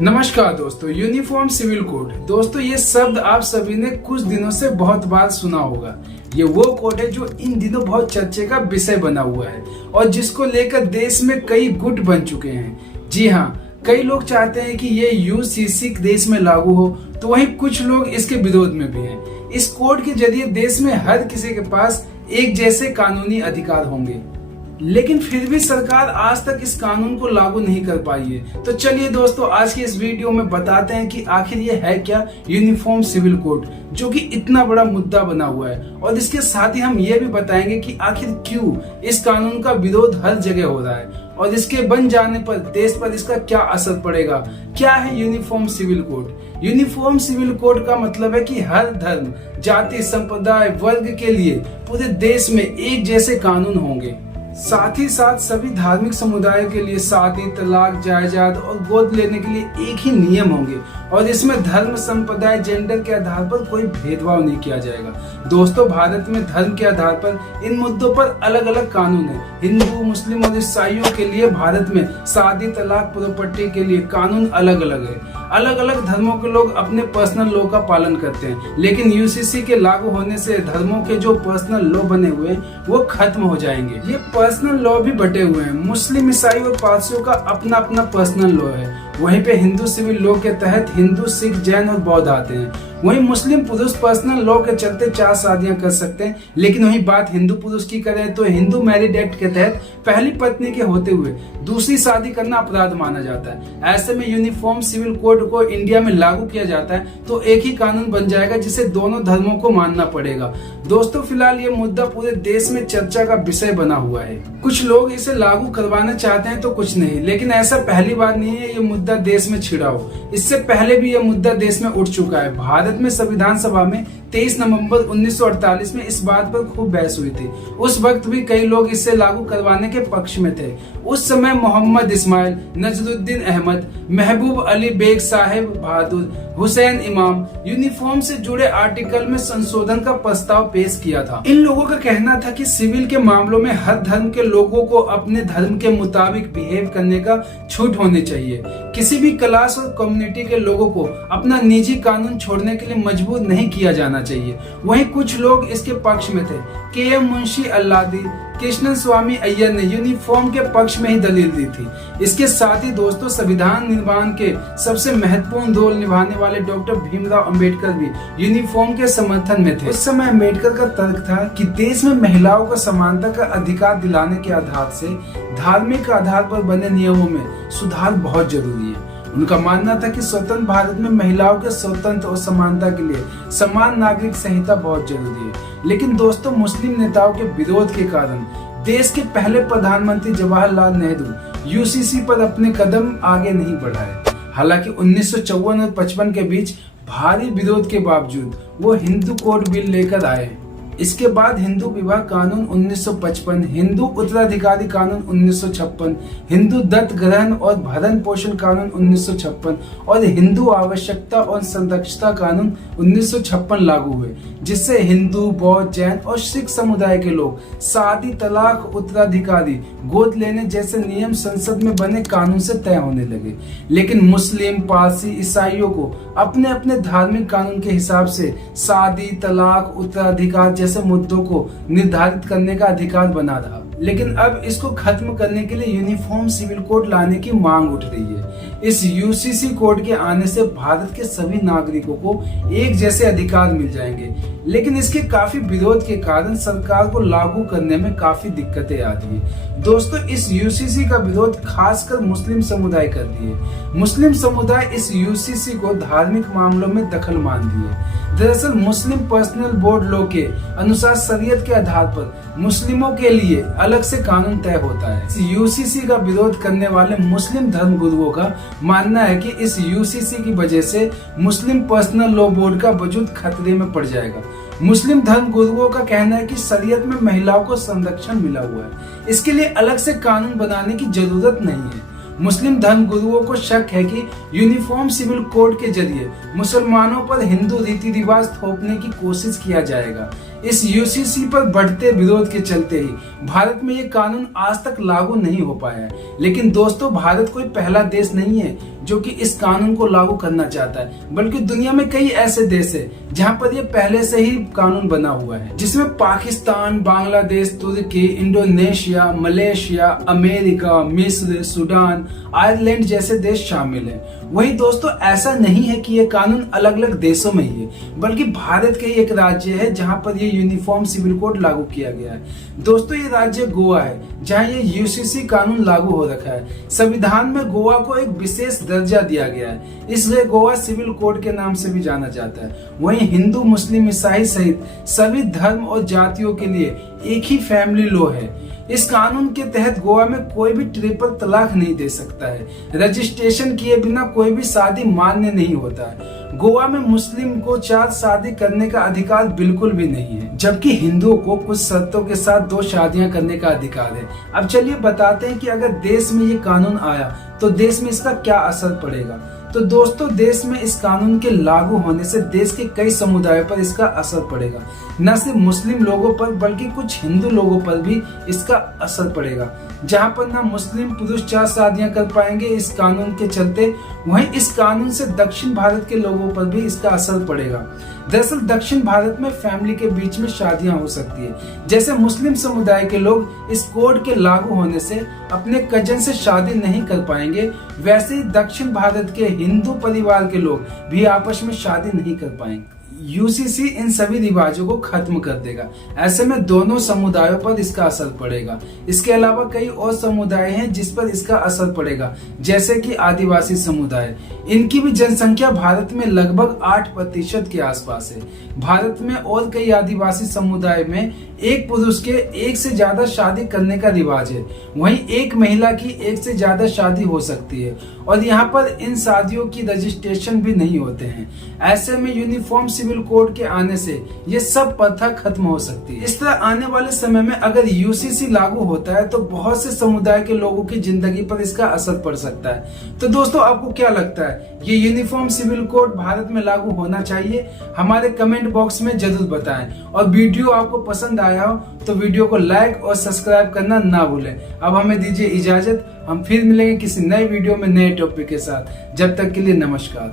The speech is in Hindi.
नमस्कार दोस्तों, यूनिफॉर्म सिविल कोड। दोस्तों, ये शब्द आप सभी ने कुछ दिनों से बहुत बार सुना होगा। ये वो कोड है जो इन दिनों बहुत चर्चे का विषय बना हुआ है और जिसको लेकर देश में कई गुट बन चुके हैं। जी हाँ, कई लोग चाहते हैं कि ये यूसीसी देश में लागू हो, तो वहीं कुछ लोग इसके विरोध में भी हैं। इस कोड के जरिए देश में हर किसी के पास एक जैसे कानूनी अधिकार होंगे, लेकिन फिर भी सरकार आज तक इस कानून को लागू नहीं कर पाई है। तो चलिए दोस्तों, आज की इस वीडियो में बताते हैं कि आखिर ये है क्या यूनिफॉर्म सिविल कोड, जो कि इतना बड़ा मुद्दा बना हुआ है। और इसके साथ ही हम ये भी बताएंगे कि आखिर क्यों इस कानून का विरोध हर जगह हो रहा है और इसके बन जाने पर देश पर इसका क्या असर पड़ेगा। क्या है uniform civil code? Uniform civil code का मतलब है कि हर धर्म, जाति, संप्रदाय, वर्ग के लिए पूरे देश में एक जैसे कानून होंगे। साथ ही साथ सभी धार्मिक समुदायों के लिए शादी, तलाक, जायदाद और गोद लेने के लिए एक ही नियम होंगे और इसमें धर्म, संप्रदाय, जेंडर के आधार पर कोई भेदभाव नहीं किया जाएगा। दोस्तों, भारत में धर्म के आधार पर इन मुद्दों पर अलग अलग कानून है। हिंदू, मुस्लिम और ईसाइयों के लिए भारत में शादी, तलाक, प्रॉपर्टी के लिए कानून अलग अलग है। अलग अलग धर्मों के लोग अपने पर्सनल लॉ का पालन करते हैं, लेकिन यूसीसी के लागू होने से धर्मों के जो पर्सनल लॉ बने हुए हैं वो खत्म हो जाएंगे। ये पर्सनल लॉ भी बटे हुए हैं। मुस्लिम, ईसाई और पारसियों का अपना अपना पर्सनल लॉ है। वहीं पे हिंदू सिविल लॉ के तहत हिंदू, सिख, जैन और बौद्ध आते हैं। वहीं मुस्लिम पुरुष पर्सनल लॉ के चलते 4 शादियां कर सकते हैं, लेकिन वही बात हिंदू पुरुष की करें तो हिंदू मैरिड एक्ट के तहत पहली पत्नी के होते हुए दूसरी शादी करना अपराध माना जाता है। ऐसे में यूनिफॉर्म सिविल कोड को इंडिया में लागू किया जाता है तो एक ही कानून बन जाएगा जिसे दोनों धर्मों को मानना पड़ेगा। दोस्तों, फिलहाल ये मुद्दा पूरे देश में चर्चा का विषय बना हुआ है। कुछ लोग इसे लागू करवाना चाहते हैं तो कुछ नहीं, लेकिन ऐसा पहली बार नहीं है ये मुद्दा देश में छिड़ा हो। इससे पहले भी यह मुद्दा देश में उठ चुका है। भारत में संविधान सभा में 23 नवंबर 1948 में इस बात पर खूब बहस हुई थी। उस वक्त भी कई लोग इसे लागू करवाने के पक्ष में थे। उस समय मोहम्मद इस्माइल, नजरुद्दीन अहमद, महबूब अली बेग साहेब बहादुर, हुसैन इमाम यूनिफॉर्म से जुड़े आर्टिकल में संशोधन का प्रस्ताव पेश किया था। इन लोगों का कहना था कि सिविल के मामलों में हर धर्म के लोगों को अपने धर्म के मुताबिक बिहेव करने का छूट होनी चाहिए। किसी भी क्लास और कम्युनिटी के लोगों को अपना निजी कानून छोड़ने के लिए मजबूर नहीं किया जाना चाहिए। वहीं कुछ लोग इसके पक्ष में थे। के एम मुंशी अल्लादी, कृष्णन स्वामी अय्यर ने यूनिफॉर्म के पक्ष में ही दलील दी थी। इसके साथ ही दोस्तों, संविधान निर्माण के सबसे महत्वपूर्ण रोल निभाने वाले डॉक्टर भीमराव अंबेडकर भी यूनिफॉर्म के समर्थन में थे। उस समय अंबेडकर का तर्क था कि देश में महिलाओं को समानता का अधिकार दिलाने के आधार से धार्मिक आधार पर बने नियमों में सुधार बहुत जरूरी है। उनका मानना था कि स्वतंत्र भारत में महिलाओं के स्वतंत्र और समानता के लिए समान नागरिक संहिता बहुत जरूरी है। लेकिन दोस्तों, मुस्लिम नेताओं के विरोध के कारण देश के पहले प्रधानमंत्री जवाहरलाल नेहरू यूसीसी पर अपने कदम आगे नहीं बढ़ाए। हालांकि 1954 और 55 के बीच भारी विरोध के बावजूद वो हिंदू कोड बिल लेकर आए। इसके बाद हिंदू विवाह कानून 1955, हिंदू उत्तराधिकारी कानून 1956, हिंदू दत्त ग्रहण और भरण पोषण कानून 1956 और हिंदू आवश्यकता और संरक्षता कानून 1956 लागू हुए, जिससे हिंदू, बौद्ध, जैन और सिख समुदाय के लोग शादी, तलाक, उत्तराधिकारी, गोद लेने जैसे नियम संसद में बने कानून से तय होने लगे। लेकिन मुस्लिम, पारसी, ईसाइयों को अपने अपने धार्मिक कानून के हिसाब से शादी, तलाक, उत्तराधिकार जैसे मुद्दों को निर्धारित करने का अधिकार बना रहा। लेकिन अब इसको खत्म करने के लिए यूनिफॉर्म सिविल कोड लाने की मांग उठ रही है। इस यूसीसी कोड के आने से भारत के सभी नागरिकों को एक जैसे अधिकार मिल जाएंगे, लेकिन इसके काफी विरोध के कारण सरकार को लागू करने में काफी दिक्कतें आती है। दोस्तों, इस यूसीसी का विरोध खासकर मुस्लिम समुदाय कर रही है। मुस्लिम समुदाय इस यूसीसी को धार्मिक मामलों में दखल मान रही है। दरअसल मुस्लिम पर्सनल बोर्ड लॉ के अनुसार शरीयत के आधार पर मुस्लिमों के लिए अलग से कानून तय होता है। इस यूसीसी का विरोध करने वाले मुस्लिम धर्म गुरुओं का मानना है कि इस यूसीसी की वजह से मुस्लिम पर्सनल लॉ बोर्ड का वजूद खतरे में पड़ जाएगा। मुस्लिम धर्म गुरुओं का कहना है कि शरीयत में महिलाओं को संरक्षण मिला हुआ है, इसके लिए अलग से कानून बनाने की जरूरत नहीं है। मुस्लिम धर्म गुरुओं को शक है कि यूनिफॉर्म सिविल कोड के जरिए मुसलमानों पर हिंदू रीति रिवाज थोपने की कोशिश किया जाएगा। इस यूसीसी पर बढ़ते विरोध के चलते ही भारत में ये कानून आज तक लागू नहीं हो पाया है। लेकिन दोस्तों, भारत कोई पहला देश नहीं है जो कि इस कानून को लागू करना चाहता है, बल्कि दुनिया में कई ऐसे देश है जहां पर ये पहले से ही कानून बना हुआ है, जिसमें पाकिस्तान, बांग्लादेश, तुर्की, इंडोनेशिया, मलेशिया, अमेरिका, मिस्र, सूडान, आयरलैंड जैसे देश शामिल हैं। वहीं दोस्तों, ऐसा नहीं है कि ये कानून अलग अलग देशों में ही है, बल्कि भारत के एक राज्य है जहां पर ये यूनिफॉर्म सिविल कोड लागू किया गया है। दोस्तों, ये राज्य गोवा है जहां ये यूसीसी कानून लागू हो रखा है। संविधान में गोवा को एक विशेष दर्जा दिया गया है, इसलिए गोवा सिविल कोड के नाम से भी जाना जाता है। वहीं हिंदू, मुस्लिम, ईसाई सहित सभी धर्म और जातियों के लिए एक ही फैमिली लॉ है। इस कानून के तहत गोवा में कोई भी ट्रिपल तलाक नहीं दे सकता है। रजिस्ट्रेशन किए बिना कोई भी शादी मान्य नहीं होता है। गोवा में मुस्लिम को 4 शादी करने का अधिकार बिल्कुल भी नहीं है, जबकि हिंदुओं को कुछ शर्तों के साथ 2 शादियां करने का अधिकार है। अब चलिए बताते हैं कि अगर देश में ये कानून आया तो देश में इसका क्या असर पड़ेगा। तो दोस्तों, देश में इस कानून के लागू होने से देश के कई समुदायों पर इसका असर पड़ेगा। न सिर्फ मुस्लिम लोगों पर बल्कि कुछ हिंदू लोगों पर भी इसका असर पड़ेगा। जहां पर ना मुस्लिम पुरुष 4 शादियां कर पाएंगे इस कानून के चलते, वहीं इस कानून से दक्षिण भारत के लोगों पर भी इसका असर पड़ेगा। दरअसल दक्षिण भारत में फैमिली के बीच में शादियां हो सकती है। जैसे मुस्लिम समुदाय के लोग इस कोड के लागू होने से अपने कजन से शादी नहीं कर पाएंगे, वैसे ही दक्षिण भारत के हिंदू परिवार के लोग भी आपस में शादी नहीं कर पाएंगे। यूसीसी इन सभी रिवाजों को खत्म कर देगा। ऐसे में दोनों समुदायों पर इसका असर पड़ेगा। इसके अलावा कई और समुदाय हैं जिस पर इसका असर पड़ेगा, जैसे कि आदिवासी समुदाय। इनकी भी जनसंख्या भारत में लगभग 8% के आसपास है। भारत में और कई आदिवासी समुदाय में एक पुरुष के 1 से ज्यादा शादी करने का रिवाज है। वहीं एक महिला की 1 से ज्यादा शादी हो सकती है और यहाँ पर इन शादियों की रजिस्ट्रेशन भी नहीं होते हैं। ऐसे में यूनिफॉर्म सिविल कोड के आने से ये सब प्रथा खत्म हो सकती है। इस तरह आने वाले समय में अगर यूसीसी लागू होता है तो बहुत से समुदाय के लोगों की जिंदगी पर इसका असर पड़ सकता है। तो दोस्तों, आपको क्या लगता है, ये यूनिफॉर्म सिविल कोड भारत में लागू होना चाहिए? हमारे कमेंट बॉक्स में जरूर बताएं। और वीडियो आपको पसंद आया हो तो वीडियो को लाइक और सब्सक्राइब करना ना भूलें। अब हमें दीजिए इजाजत, हम फिर मिलेंगे किसी नए वीडियो में नए टॉपिक के साथ। जब तक के लिए नमस्कार।